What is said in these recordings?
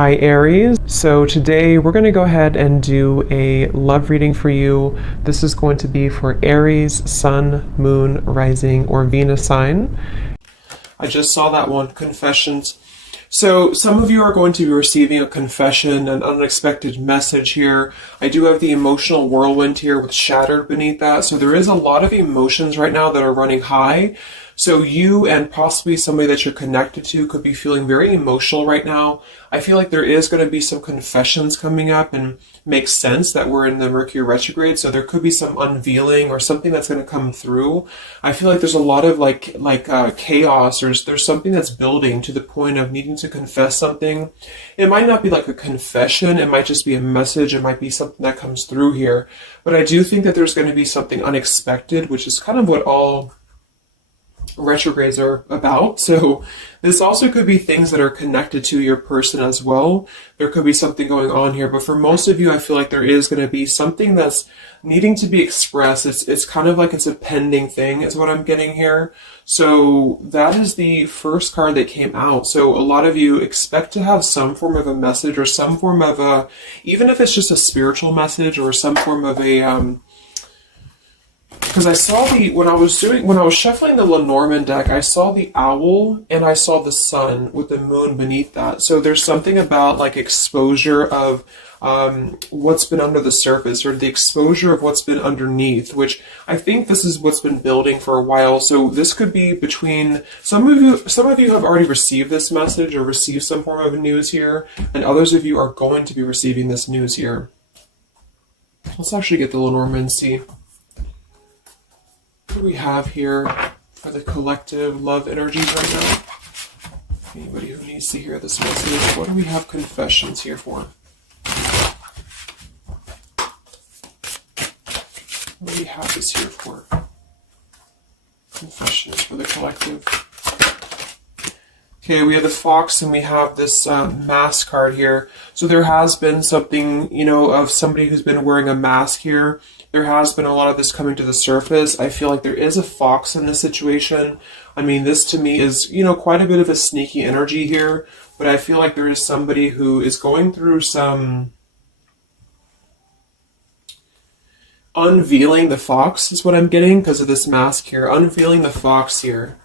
Hi Aries. So today we're going to go ahead and do a love reading for you. This is going to be for Aries, Sun, Moon, Rising, or Venus sign. I just saw that one, confessions. So some of you are going to be receiving a confession, an unexpected message here. I do have the emotional whirlwind here with shattered beneath that. So there is a lot of emotions right now that are running high. So you and possibly somebody that you're connected to could be feeling very emotional right now. I feel like there is going to be some confessions coming up, and makes sense that we're in the Mercury retrograde. So there could be some unveiling or something that's going to come through. I feel like there's a lot of chaos, or there's something that's building to the point of needing to confess something. It might not be like a confession. It might just be a message. It might be something that comes through here. But I do think that there's going to be something unexpected, which is kind of what all retrogrades are about. So this also could be things that are connected to your person as well. There could be something going on here, but for most of you, I feel like there is going to be something that's needing to be expressed. It's kind of like it's a pending thing is what I'm getting here. So that is the first card that came out. So a lot of you expect to have some form of a message, or some form of a, even if it's just a spiritual message, or some form of a because I saw when I was shuffling the Lenormand deck, I saw the owl and I saw the sun with the moon beneath that. So there's something about like exposure of what's been under the surface, or the exposure of what's been underneath, which I think this is what's been building for a while. So this could be between some of you have already received this message or received some form of news here, and others of you are going to be receiving this news here. Let's actually get the Lenormand and see. What do we have here for the collective love energies right now? Anybody who needs to hear this message, what do we have confessions here for? What do we have this here for? Confessions for the collective. Okay, we have the Fox and we have this mask card here. So there has been something, of somebody who's been wearing a mask here. There has been a lot of this coming to the surface. I feel like there is a fox in this situation. I mean, this to me is, quite a bit of a sneaky energy here, but I feel like there is somebody who is going through some unveiling the fox is what I'm getting because of this mask here. Unveiling the fox here.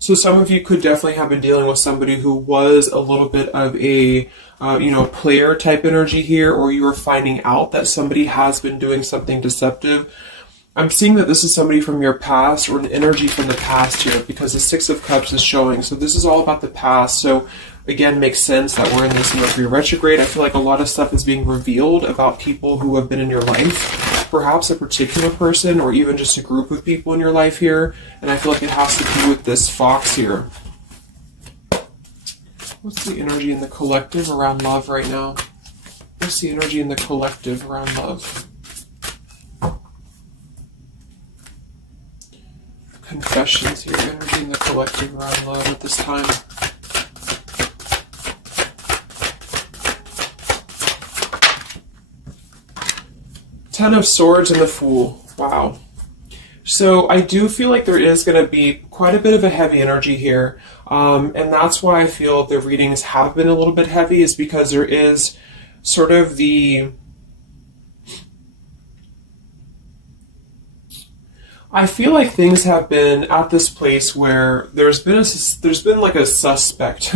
So some of you could definitely have been dealing with somebody who was a little bit of a, player type energy here, or you were finding out that somebody has been doing something deceptive. I'm seeing that this is somebody from your past, or an energy from the past here, because the Six of Cups is showing. So this is all about the past. So again, makes sense that we're in this Mercury retrograde. I feel like a lot of stuff is being revealed about people who have been in your life. Perhaps a particular person, or even just a group of people in your life here. And I feel like it has to do with this fox here. What's the energy in the collective around love right now? What's the energy in the collective around love? Confessions here, energy in the collective around love at this time. Ten of Swords and the Fool. Wow. So I do feel like there is going to be quite a bit of a heavy energy here. And that's why I feel the readings have been a little bit heavy, is because there is sort of the... I feel like things have been at this place where there's been like a suspect,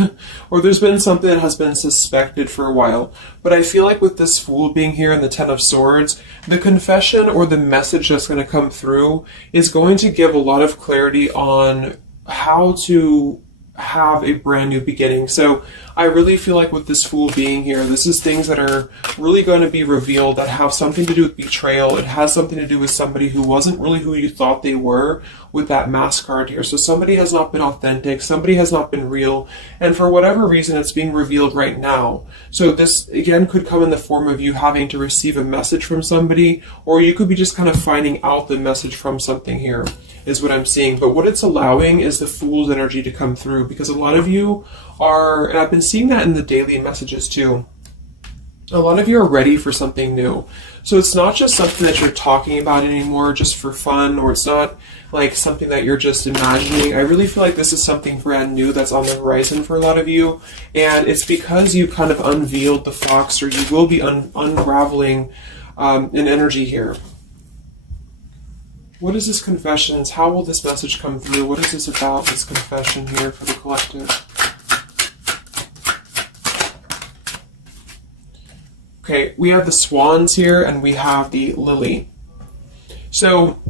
or there's been something that has been suspected for a while. But I feel like with this Fool being here and the Ten of Swords, the confession or the message that's going to come through is going to give a lot of clarity on how to have a brand new beginning. So I really feel like with this Fool being here, this is things that are really going to be revealed that have something to do with betrayal. It has something to do with somebody who wasn't really who you thought they were with that mask card here. So somebody has not been authentic, somebody has not been real, and for whatever reason it's being revealed right now. So this again could come in the form of you having to receive a message from somebody, or you could be just kind of finding out the message from something here, is what I'm seeing. But what it's allowing is the Fool's energy to come through, because a lot of you are, and I've been seeing that in the daily messages too, A lot of you are ready for something new. So it's not just something that you're talking about anymore just for fun, or it's not like something that you're just imagining. I really feel like this is something brand new that's on the horizon for a lot of you. And it's because you kind of unveiled the fox, or you will be unraveling an energy here. What is this confessions? How will this message come through? What is this about, this confession here for the collective? Okay, we have the swans here and we have the lily. So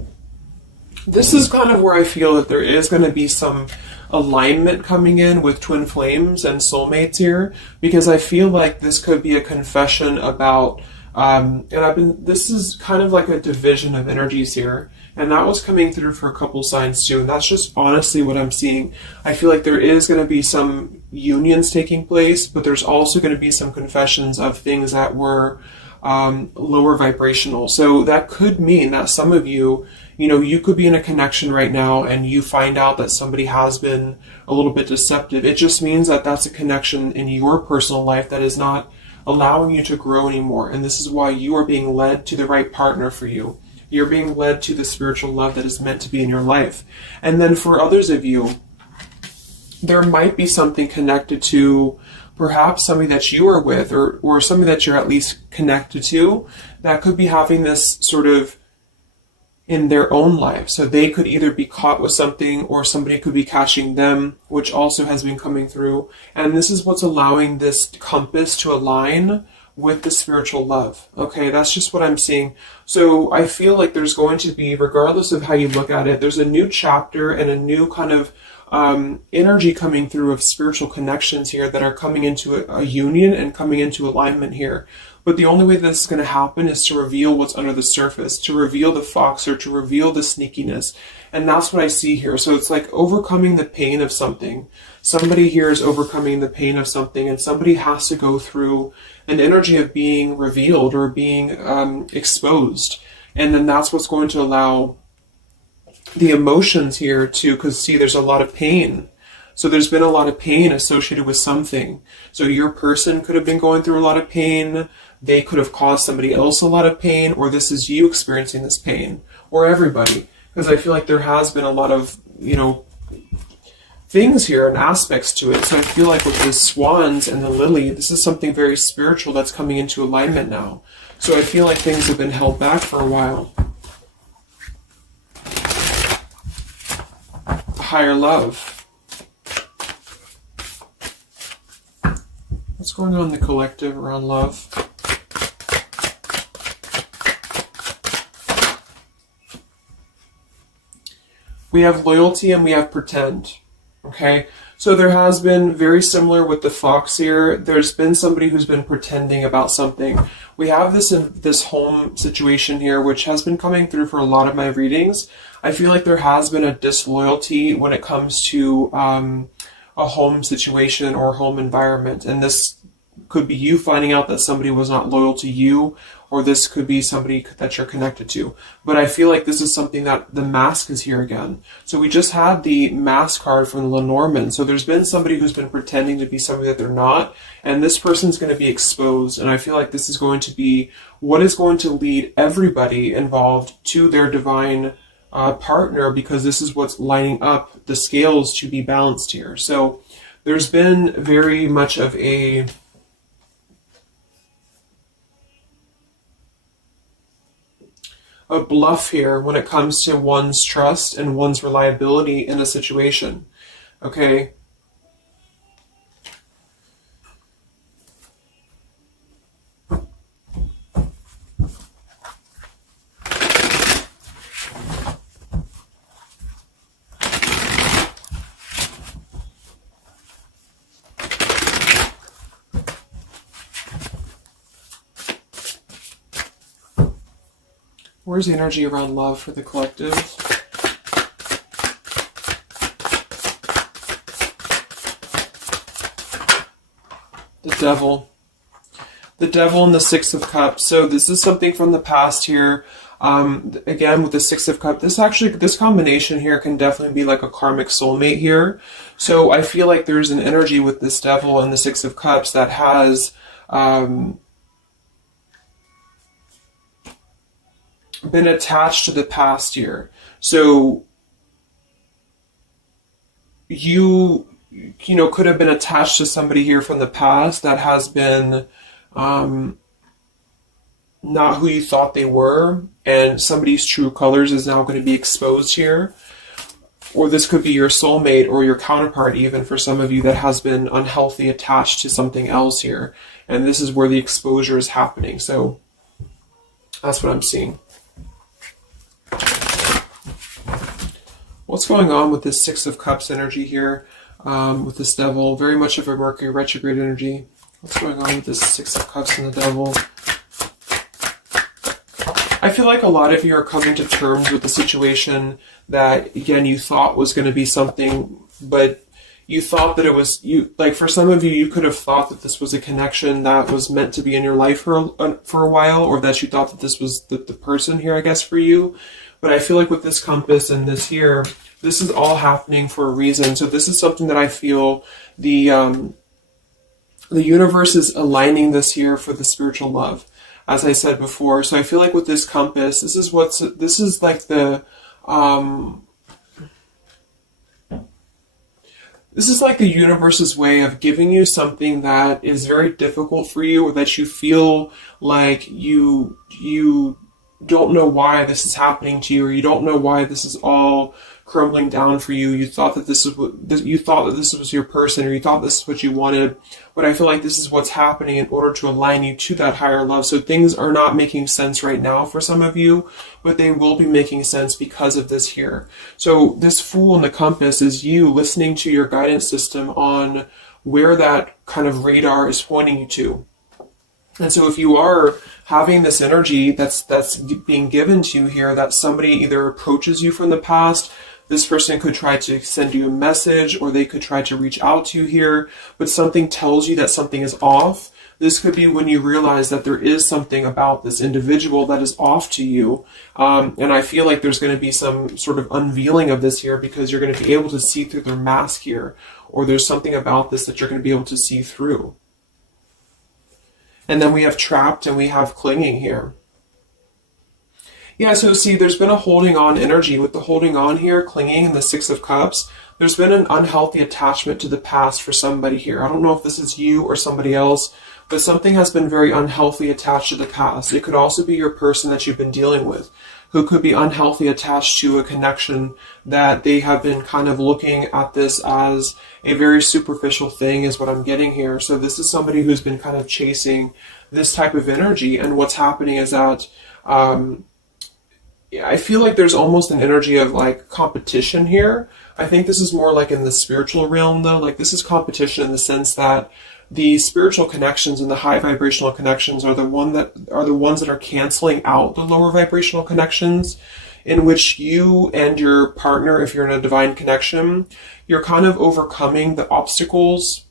this is kind of where I feel that there is going to be some alignment coming in with twin flames and soulmates here, because I feel like this could be a confession about, this is kind of like a division of energies here. And that was coming through for a couple signs too. And that's just honestly what I'm seeing. I feel like there is going to be some unions taking place, but there's also going to be some confessions of things that were lower vibrational. So that could mean that some of you, you could be in a connection right now and you find out that somebody has been a little bit deceptive. It just means that that's a connection in your personal life that is not allowing you to grow anymore. And this is why you are being led to the right partner for you. You're being led to the spiritual love that is meant to be in your life. And then for others of you, there might be something connected to perhaps somebody that you are with, or somebody that you're at least connected to, that could be having this sort of in their own life. So they could either be caught with something, or somebody could be catching them, which also has been coming through. And this is what's allowing this compass to align with the spiritual love. Okay, that's just what I'm seeing. So I feel like there's going to be, regardless of how you look at it, there's a new chapter and a new kind of energy coming through of spiritual connections here that are coming into a union and coming into alignment here. But the only way this is going to happen is to reveal what's under the surface, to reveal the fox, or to reveal the sneakiness. And that's what I see here. So it's like overcoming the pain of something. Somebody here is overcoming the pain of something, and somebody has to go through an energy of being revealed or being exposed. And then that's what's going to allow the emotions here to, because see, there's a lot of pain. So there's been a lot of pain associated with something. So your person could have been going through a lot of pain. They could have caused somebody else a lot of pain, or this is you experiencing this pain, or everybody. Because I feel like there has been a lot of, things here and aspects to it. So I feel like with the swans and the lily, this is something very spiritual that's coming into alignment now. So I feel like things have been held back for a while. Higher love. What's going on in the collective around love? We have loyalty and we have pretend. Okay, so there has been, very similar with the fox here, there's been somebody who's been pretending about something. We have this home situation here, which has been coming through for a lot of my readings. I feel like there has been a disloyalty when it comes to a home situation or home environment. And this could be you finding out that somebody was not loyal to you, or this could be somebody that you're connected to. But I feel like this is something that the mask is here again. So we just had the mask card from the Lenormand. So there's been somebody who's been pretending to be somebody that they're not, and this person's going to be exposed. And I feel like this is going to be what is going to lead everybody involved to their divine partner, because this is what's lining up the scales to be balanced here. So there's been very much of a bluff here when it comes to one's trust and one's reliability in a situation. Okay. Where's the energy around love for the collective? The devil. The devil and the Six of Cups. So this is something from the past here. Again, with the Six of Cups, this combination here can definitely be like a karmic soulmate here. So I feel like there's an energy with this devil and the Six of Cups that has been attached to the past here. So you know, could have been attached to somebody here from the past that has been not who you thought they were, and somebody's true colors is now going to be exposed here. Or this could be your soulmate or your counterpart, even for some of you, that has been unhealthy attached to something else here. And this is where the exposure is happening. So that's what I'm seeing. What's going on with this Six of Cups energy here? With this Devil, very much of a Mercury retrograde energy. What's going on with this Six of Cups and the Devil? I feel like a lot of you are coming to terms with the situation that, again, you thought was going to be something, but you thought that it was, like for some of you, you could have thought that this was a connection that was meant to be in your life for a while, or that you thought that this was the person here, I guess, for you. But I feel like with this compass and this here, this is all happening for a reason. So this is something that I feel the universe is aligning this here for the spiritual love, as I said before. So I feel like with this compass, this is like the this is like the universe's way of giving you something that is very difficult for you, or that you feel like you don't know why this is happening to you, or you don't know why this is all crumbling down for you. You thought that this was your person, or you thought this is what you wanted. But I feel like this is what's happening in order to align you to that higher love. So things are not making sense right now for some of you, but they will be making sense because of this here. So this Fool in the compass is you listening to your guidance system on where that kind of radar is pointing you to. And so if you are having this energy that's being given to you here, that somebody either approaches you from the past, this person could try to send you a message, or they could try to reach out to you here, but something tells you that something is off. This could be when you realize that there is something about this individual that is off to you. And I feel like there's going to be some sort of unveiling of this here, because you're going to be able to see through their mask here, or there's something about this that you're going to be able to see through. And then we have trapped and we have clinging here. Yeah, so see, there's been a holding on energy with the holding on here, clinging, and the Six of Cups. There's been an unhealthy attachment to the past for somebody here. I don't know if this is you or somebody else, but something has been very unhealthy attached to the past. It could also be your person that you've been dealing with, who could be unhealthy attached to a connection that they have been kind of looking at this as a very superficial thing, is what I'm getting here. So this is somebody who's been kind of chasing this type of energy, and what's happening is that I feel like there's almost an energy of like competition here. I think this is more like in the spiritual realm though. Like this is competition in the sense that the spiritual connections and the high vibrational connections are the ones that are canceling out the lower vibrational connections, in which you and your partner, if you're in a divine connection, you're kind of overcoming the obstacles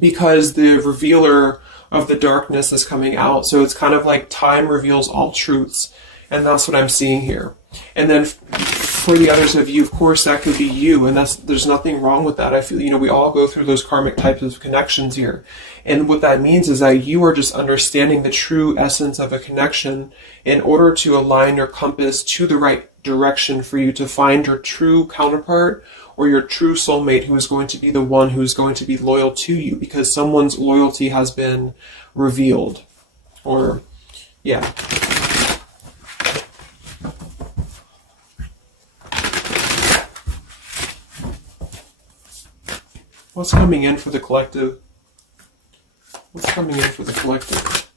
because the revealer of the darkness is coming out. So it's kind of like time reveals all truths. And that's what I'm seeing here. And then for the others of you, of course, that could be you. And there's nothing wrong with that. I feel, we all go through those karmic types of connections here. And what that means is that you are just understanding the true essence of a connection in order to align your compass to the right direction for you to find your true counterpart or your true soulmate, who is going to be the one who is going to be loyal to you, because someone's loyalty has been revealed. Or, yeah. What's coming in for the collective? What's coming in for the collective?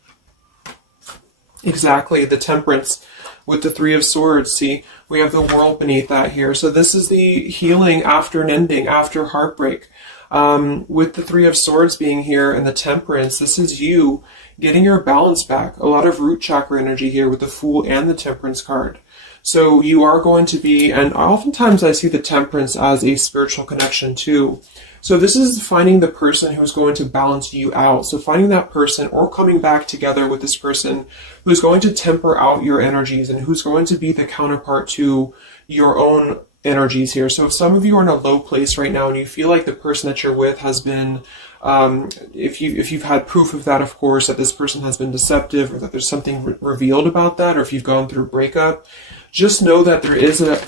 Exactly, the Temperance with the Three of Swords. See, we have the World beneath that here. So this is the healing after an ending, after heartbreak. With the Three of Swords being here and the Temperance, this is you getting your balance back. A lot of root chakra energy here with the Fool and the Temperance card. So you are going to be, and oftentimes I see the Temperance as a spiritual connection too. So this is finding the person who's going to balance you out. So finding that person, or coming back together with this person who's going to temper out your energies and who's going to be the counterpart to your own energies here. So if some of you are in a low place right now and you feel like the person that you're with has been, if you've had proof of that, of course, that this person has been deceptive, or that there's something revealed about that, or if you've gone through a breakup, just know that there is a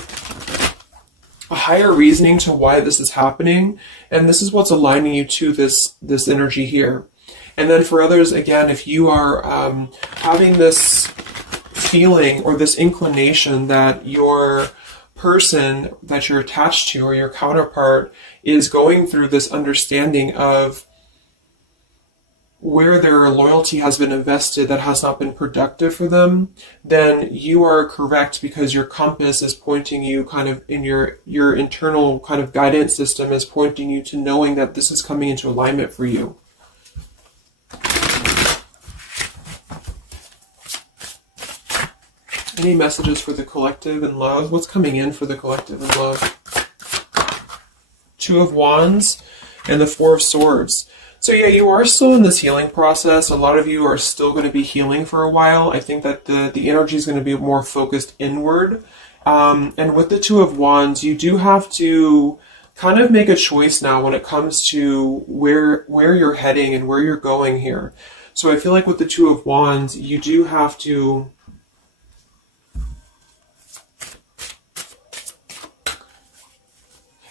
higher reasoning to why this is happening, and this is what's aligning you to this energy here. And then for others, again, if you are having this feeling or this inclination that your person that you're attached to or your counterpart is going through this understanding of where their loyalty has been invested that has not been productive for them, then you are correct, because your compass is pointing you kind of in your internal kind of guidance system is pointing you to knowing that this is coming into alignment for you. Any messages for the collective and love? What's coming in for the collective and love? Two of Wands and the Four of Swords. So yeah, you are still in this healing process. A lot of you are still going to be healing for a while. I think that the energy is going to be more focused inward. And with the Two of Wands, you do have to kind of make a choice now when it comes to where you're heading and where you're going here. So I feel like with the Two of Wands, you do have to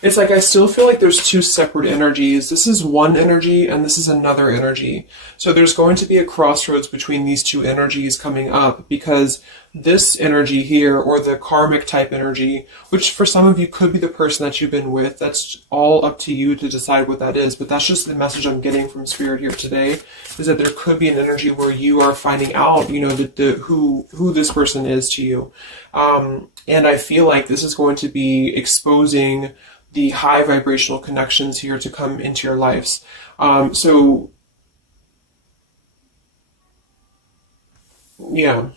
it's like I still feel like there's two separate energies. This is one energy and this is another energy. So there's going to be a crossroads between these two energies coming up, because this energy here, or the karmic type energy, which for some of you could be the person that you've been with, that's all up to you to decide what that is. But that's just the message I'm getting from Spirit here today, is that there could be an energy where you are finding out, you know, who this person is to you. And I feel like this is going to be exposing the high vibrational connections here to come into your lives. So, yeah.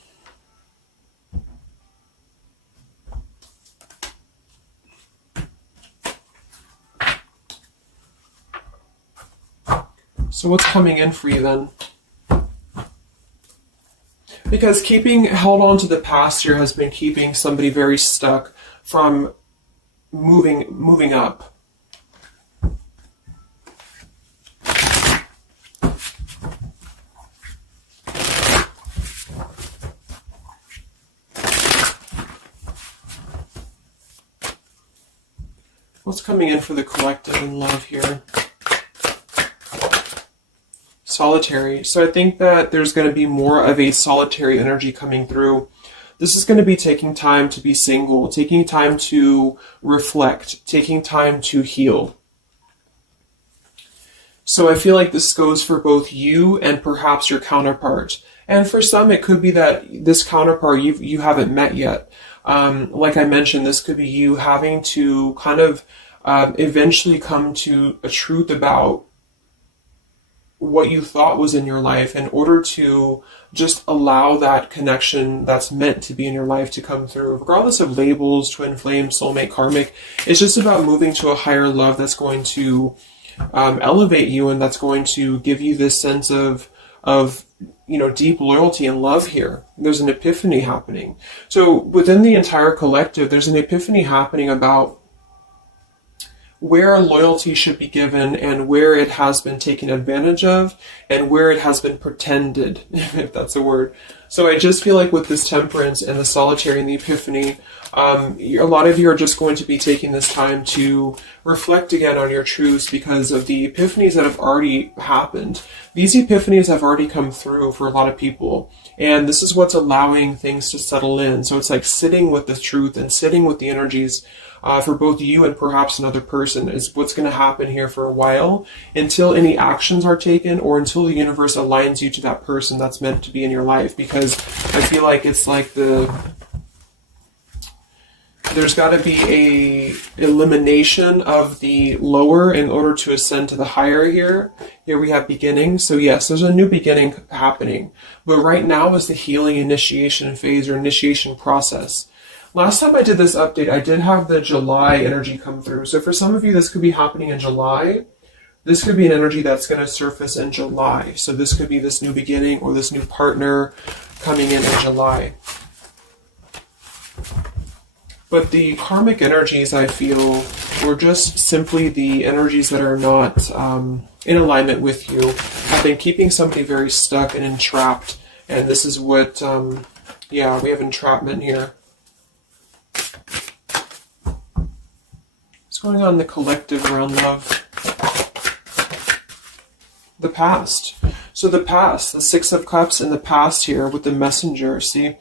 So what's coming in for you then? Because keeping held on to the past here has been keeping somebody very stuck from moving up. What's coming in for the collective and love here? Solitary. So I think that there's going to be more of a solitary energy coming through. This is going to be taking time to be single, taking time to reflect, taking time to heal. So I feel like this goes for both you and perhaps your counterpart. And for some, it could be that this counterpart you haven't met yet. Like I mentioned, this could be you having to kind of eventually come to a truth about what you thought was in your life in order to just allow that connection that's meant to be in your life to come through. Regardless of labels, twin flame, soulmate, karmic, it's just about moving to a higher love that's going to elevate you, and that's going to give you this sense of you know, deep loyalty and love here. There's an epiphany happening. So within the entire collective, there's an epiphany happening about where loyalty should be given and where it has been taken advantage of and where it has been pretended, if that's a word. So I just feel like with this temperance and the solitary and the epiphany, a lot of you are just going to be taking this time to reflect again on your truths because of the epiphanies that have already happened. These epiphanies have already come through for a lot of people, and this is what's allowing things to settle in. So it's like sitting with the truth and sitting with the energies for both you and perhaps another person is what's going to happen here for a while, until any actions are taken or until the universe aligns you to that person that's meant to be in your life. Because I feel like it's like there's got to be a elimination of the lower in order to ascend to the higher here. Here we have beginning. So yes, there's a new beginning happening. But right now is the healing initiation phase or initiation process. Last time I did this update, I did have the July energy come through. So for some of you, this could be happening in July. This could be an energy that's going to surface in July. So this could be this new beginning or this new partner coming in July. But the karmic energies, I feel, were just simply the energies that are not in alignment with you, have been keeping somebody very stuck and entrapped. And this is what, yeah, we have entrapment here. What's going on in the collective around love? The past. So the past, the Six of Cups in the past here with the messenger, see?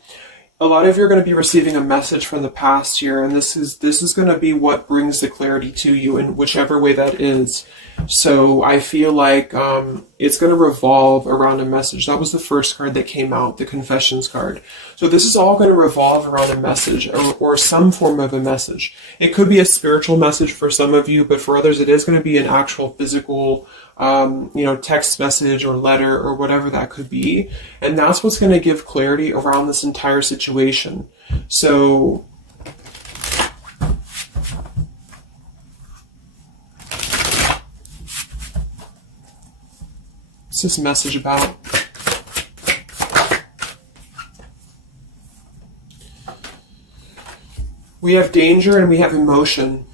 A lot of you are going to be receiving a message from the past here, and this is going to be what brings the clarity to you in whichever way that is. So I feel like it's going to revolve around a message. That was the first card that came out, the Confessions card. So this is all going to revolve around a message or some form of a message. It could be a spiritual message for some of you, but for others it is going to be an actual physical text message or letter or whatever that could be. And that's what's going to give clarity around this entire situation. So what's this message about? We have danger and we have emotion.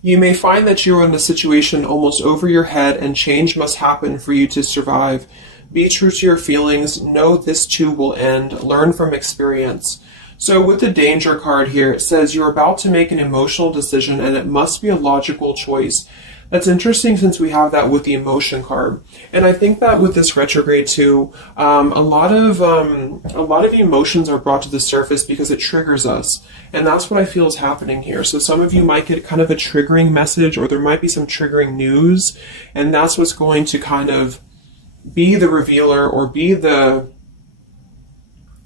You may find that you are in a situation almost over your head and change must happen for you to survive. Be true to your feelings. Know this too will end. Learn from experience. So with the danger card here, it says you're about to make an emotional decision and it must be a logical choice. That's interesting since we have that with the emotion card. And I think that with this retrograde too, a lot of emotions are brought to the surface because it triggers us. And that's what I feel is happening here. So some of you might get kind of a triggering message, or there might be some triggering news. And that's what's going to kind of be the revealer or be the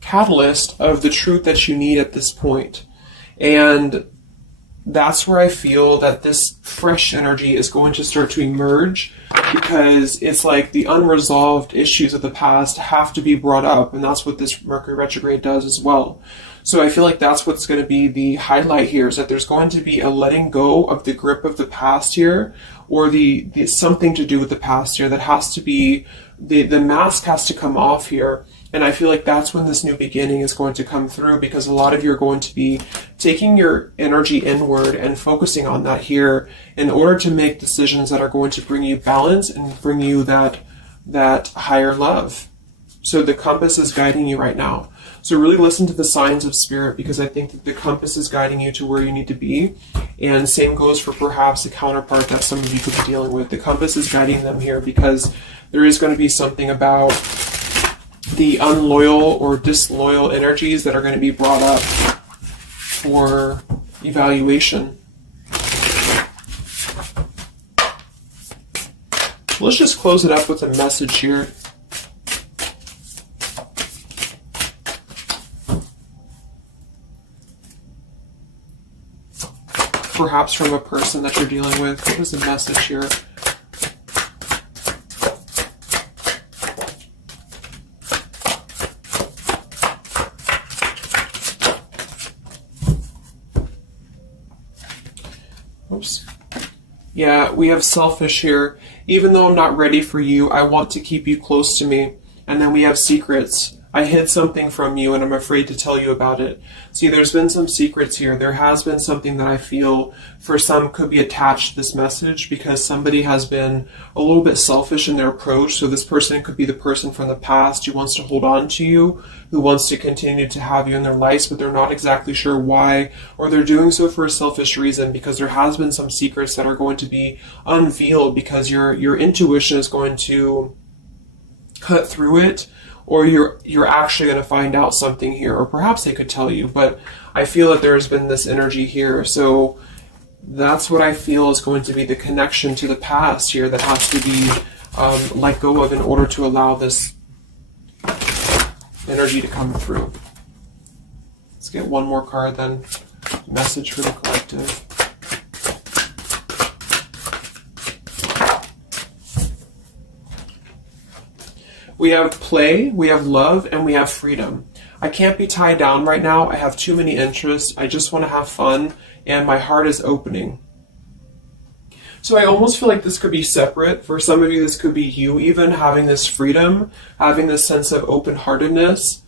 catalyst of the truth that you need at this point. And that's where I feel that this fresh energy is going to start to emerge, because it's like the unresolved issues of the past have to be brought up, and that's what this Mercury retrograde does as well. So I feel like that's what's going to be the highlight here, is that there's going to be a letting go of the grip of the past here, or the something to do with the past here that has to be, the mask has to come off here. And I feel like that's when this new beginning is going to come through, because a lot of you are going to be taking your energy inward and focusing on that here in order to make decisions that are going to bring you balance and bring you that higher love. So the compass is guiding you right now. So really listen to the signs of spirit, because I think that the compass is guiding you to where you need to be. And same goes for perhaps a counterpart that some of you could be dealing with. The compass is guiding them here because there is going to be something about the unloyal or disloyal energies that are going to be brought up for evaluation. Let's just close it up with a message here. Perhaps from a person that you're dealing with. What is the message here? Oops. Yeah, we have selfish here. Even though I'm not ready for you, I want to keep you close to me. And then we have secrets. I hid something from you and I'm afraid to tell you about it. See, there's been some secrets here. There has been something that I feel for some could be attached to this message, because somebody has been a little bit selfish in their approach. So this person could be the person from the past who wants to hold on to you, who wants to continue to have you in their lives, but they're not exactly sure why, or they're doing so for a selfish reason, because there has been some secrets that are going to be unveiled, because your intuition is going to cut through it, or you're actually going to find out something here, or perhaps they could tell you, but I feel that there's been this energy here. So that's what I feel is going to be the connection to the past here that has to be let go of in order to allow this energy to come through. Let's get one more card then. Message for the collective. We have play, we have love, and we have freedom. I can't be tied down right now. I have too many interests. I just want to have fun, and my heart is opening. So I almost feel like this could be separate. For some of you, this could be you even having this freedom, having this sense of open-heartedness.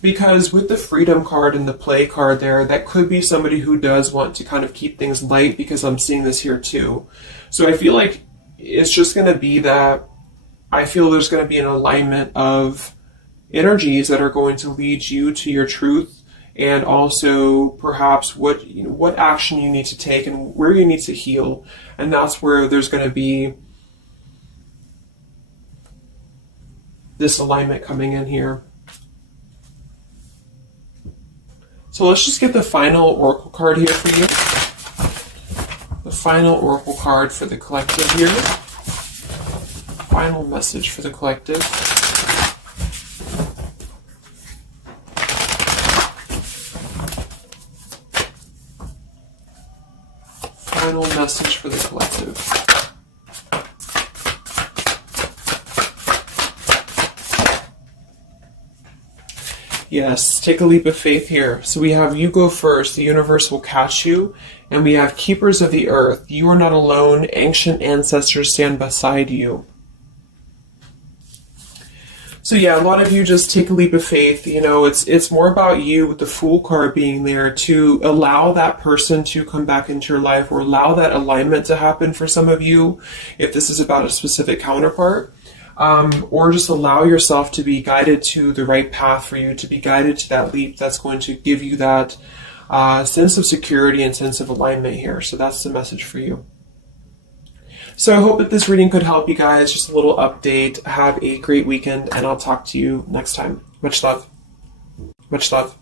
Because with the freedom card and the play card there, that could be somebody who does want to kind of keep things light, because I'm seeing this here too. So I feel like it's just going to be that I feel there's going to be an alignment of energies that are going to lead you to your truth, and also perhaps what action you need to take and where you need to heal. And that's where there's going to be this alignment coming in here. So let's just get the final oracle card here for you. The final oracle card for the collective here. Final message for the collective. Final message for the collective. Yes, take a leap of faith here. So we have you go first, the universe will catch you. And we have keepers of the earth. You are not alone. Ancient ancestors stand beside you. So yeah, a lot of you just take a leap of faith. You know, it's more about you with the Fool card being there to allow that person to come back into your life, or allow that alignment to happen for some of you, if this is about a specific counterpart. Or just allow yourself to be guided to the right path for you, to be guided to that leap that's going to give you that sense of security and sense of alignment here. So that's the message for you. So I hope that this reading could help you guys. Just a little update. Have a great weekend, and I'll talk to you next time. Much love. Much love.